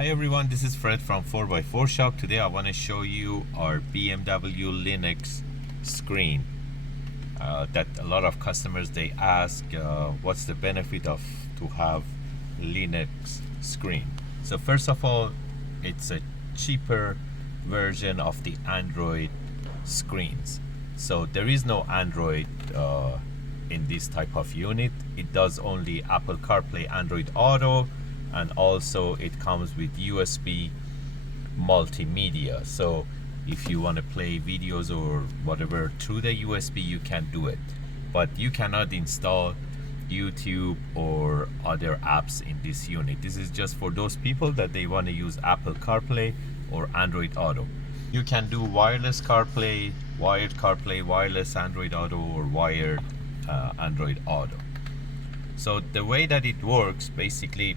Hi everyone, this is Fred from 4x4 Shop. Today I want to show you our BMW Linux screen that a lot of customers they ask what's the benefit of to have Linux screen. So first of all, it's a cheaper version of the Android screens. So there is no Android in this type of unit. It does only Apple CarPlay, Android Auto, and also it comes with USB multimedia. So if you want to play videos or whatever through the USB, you can do it, but you cannot install YouTube or other apps in this unit. This is just for those people that they want to use Apple CarPlay or Android Auto. You can do wireless CarPlay, wired CarPlay, wireless Android Auto, or wired Android Auto. So the way that it works, basically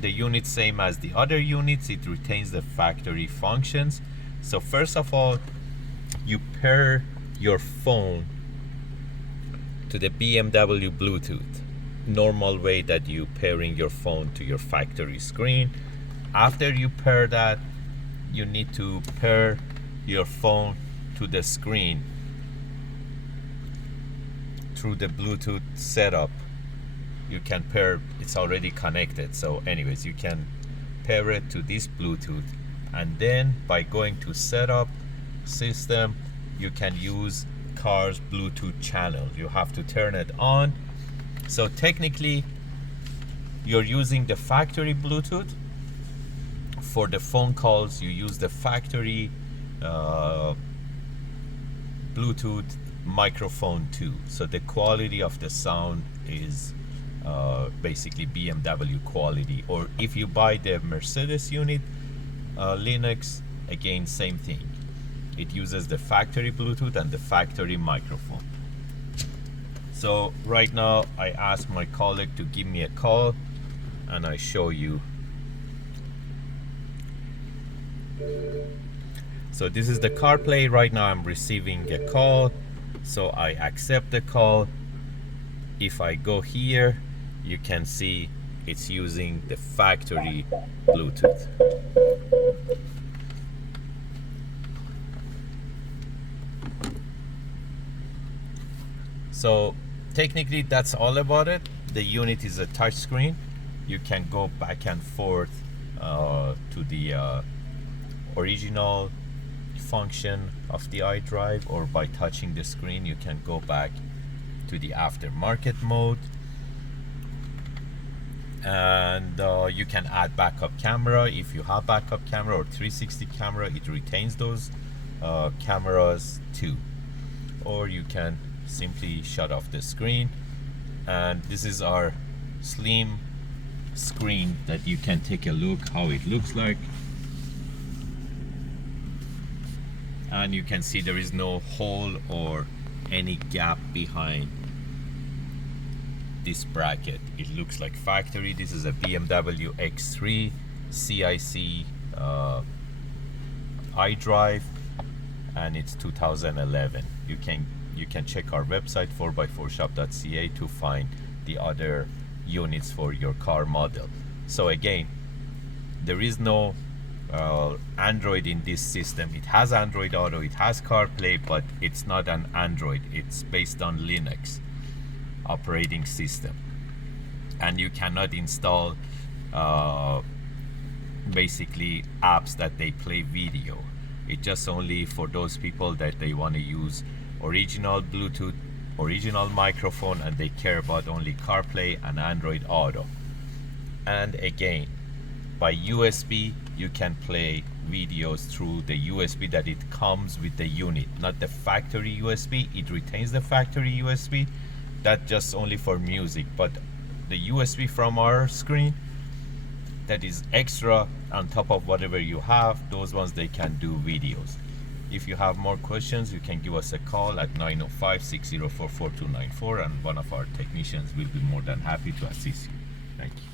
the unit same as the other units, it retains the factory functions. So first of all, you pair your phone to the BMW Bluetooth, normal way that you pairing your phone to your factory screen. After you pair that, you need to pair your phone to the screen through the Bluetooth setup. You can pair, it's already connected, so anyways you can pair it to this Bluetooth, and then by going to setup system, you can use car's Bluetooth channel. You have to turn it on. So technically you're using the factory Bluetooth. For the phone calls, you use the factory Bluetooth microphone too. So the quality of the sound is basically BMW quality. Or if you buy the Mercedes unit Linux, again same thing. It uses the factory Bluetooth and the factory microphone. So right now I ask my colleague to give me a call and I show you. So this is the CarPlay. Right now I'm receiving a call, so I accept the call. If I go here, you can see it's using the factory Bluetooth. So technically that's all about it. The unit is a touch screen. You can go back and forth to the original function of the iDrive, or by touching the screen you can go back to the aftermarket mode, and you can add backup camera if you have backup camera, or 360 camera. It retains those cameras too. Or you can simply shut off the screen, and this is our slim screen that you can take a look how it looks like. And you can see there is no hole or any gap behind this bracket. It looks like factory. This is a BMW X3 CIC iDrive, and it's 2011. You can check our website 4x4shop.ca to find the other units for your car model. So again, there is no Android in this system. It has Android Auto, it has CarPlay, but it's not an Android. It's based on Linux operating system, and you cannot install basically apps that they play video. It's just only for those people that they want to use original Bluetooth, original microphone, and they care about only CarPlay and Android Auto. And again, by USB you can play videos through the USB that it comes with the unit, not the factory USB. It retains the factory USB, that just only for music, but the USB from our screen, that is extra on top of whatever you have. Those ones they can do videos. If you have more questions, you can give us a call at 905-604-4294, and one of our technicians will be more than happy to assist you. Thank you.